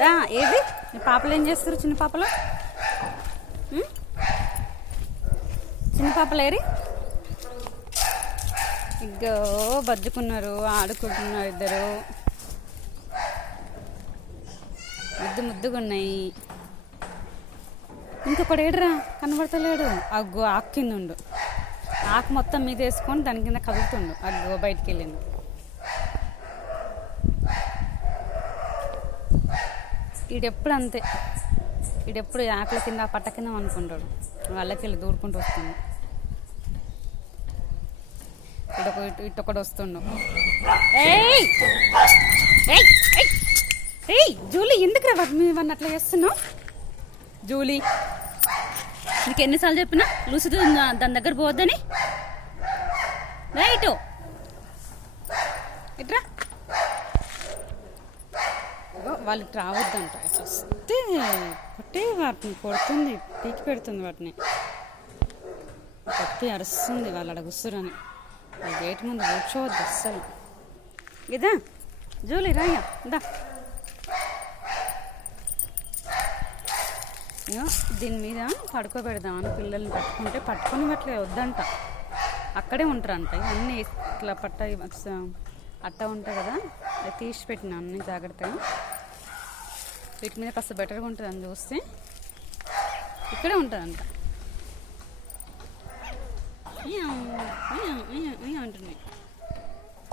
దా ఏది మీ పాపలు ఏం చేస్తారు? చిన్న పాపలు చిన్న పాపలు ఏరి ఇగ్గో బజ్జుకున్నారు, ఆడుకుంటున్నారు ఇద్దరు. ముద్దుగా ఉన్నాయి. ఇంకొకడు ఏడురా కనబడతలేడు. అగ్గో ఆకు కింద ఉండు. ఆకు మొత్తం మీద వేసుకొని దాని కింద కదులుతుండు. అగ్గో బయటికి వెళ్ళిండు. ఈడెప్పుడు అంతే, ఈడెప్పుడు ఆకుల కింద పట్ట కింద అనుకుంటాడు. వాళ్ళకి వెళ్ళి దూరుకుంటూ వస్తుంది. ఇటొకటి వస్తుండు. ఏయ్ జూలీ, ఎందుకు రా వాడిని అట్లా చేస్తున్నావు? జూలీ, నీకు ఎన్నిసార్లు చెప్పినా లూసితో దాని దగ్గర పోవద్దని. రైట్ ఇట్రా. వాళ్ళకి రావద్దంట. వస్తే కొట్టే వాటిని కొడుతుంది, పీకి పెడుతుంది వాటిని. కొట్టి అరుస్తుంది వాళ్ళు అడగుస్తురని. గేట్ ముందు కూర్చోవద్దు అస్సలు. ఇదా జూలీ రాయ్యా దా. దీని మీద పడుకోబెడదామని పిల్లల్ని పట్టుకొని అట్లా వద్దంట. అక్కడే ఉంటారంట. ఇవన్నీ ఇట్లా అట్ట ఉంటాయి కదా, అది తీసి పెట్టిన అన్ని జాగ్రత్తగా. వీటి మీద కాస్త బెటర్గా ఉంటుంది అని చూస్తే ఇక్కడే ఉంటుందంట. అంటున్నాయి.